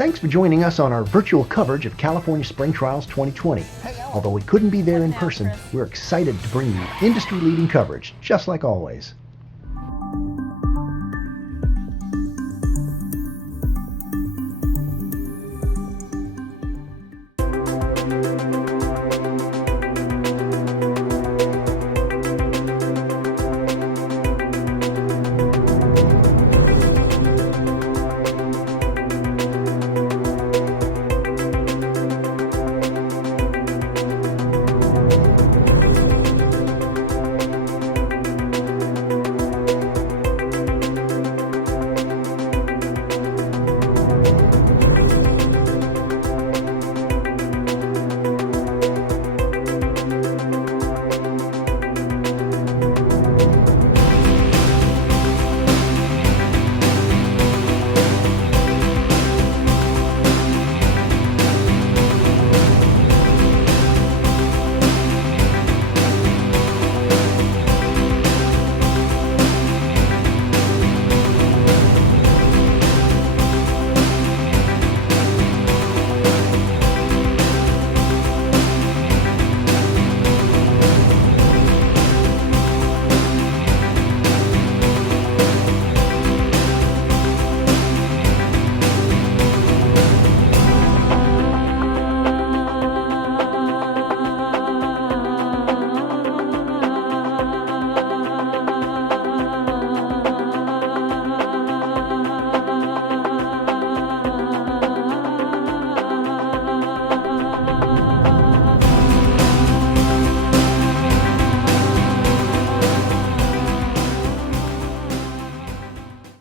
Thanks for joining us on our virtual coverage of California Spring Trials 2020. Although we couldn't be there in person, we're excited to bring you industry-leading coverage, just like always.